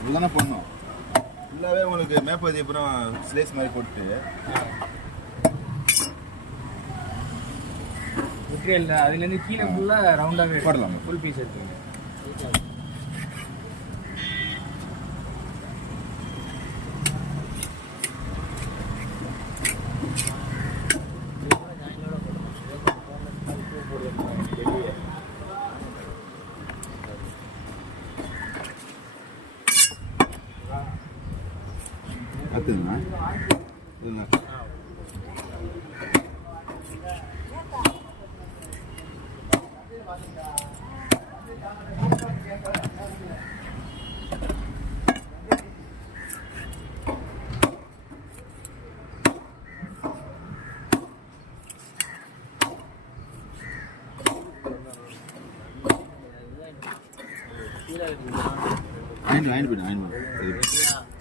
இதுதானே பண்ணோம் ஃபுல்லாகவே உங்களுக்கு மேப்பதி அப்புறம் ஸ்லேஸ் மாதிரி போட்டு இல்லை அதுலேருந்து கீழே ஃபுல்லாக ரவுண்டாகவே போடலாம் ஃபுல் பீஸ் எடுத்துங்க. கற்றுங்கண்ணா இல்லைண்ணா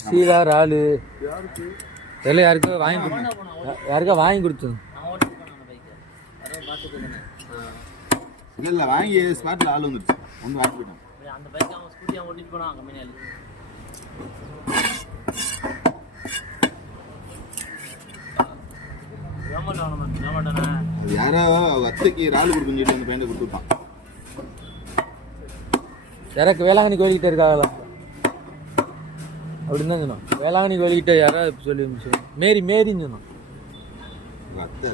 சீலா ராலு எல்லாம் யாருக்கா வாங்கி கொடுத்தோம். இல்லை வாங்கி ஸ்பாட்டில் ஆள் வந்துருச்சு வந்து வாங்கி போயிட்டான். அந்த பைக் அவன் ஸ்கூட்டி அவன் ஓட்டிட்டு போனான் கம்பெனியால். யாரோ அத்தைக்கு ராலு கொடுக்குன்னு சொல்லி அந்த பையனை கொடுத்துட்டான். யாராக்கு வேளாங்கண்ணி கோயில்கிட்ட இருக்காங்களா அப்படின்னு தான் சொன்னோம். வேளாங்கண்ணி கோயில்கிட்ட யாராவது சொல்லி மேரின்னு சொன்னோம். அத்தை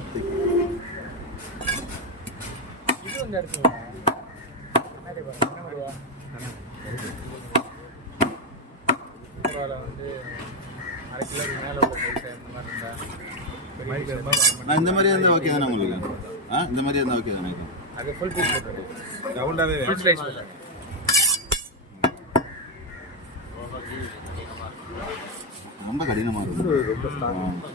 இந்த மாதிரி இருந்தால் ஓகே தானே உங்களுக்கு? இந்த மாதிரி இருந்தால் ஓகே தானே? அது ஃபுல் பீஸ் ரவுண்டாகவே ஃபுல் ஸ்லைஸ் ரொம்ப கடினமாக இருக்கும்.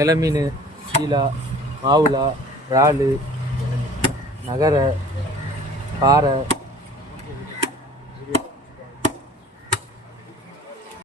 இளமீன், சீலா, மாவுலா, இறாலு, நகரை, பாறை,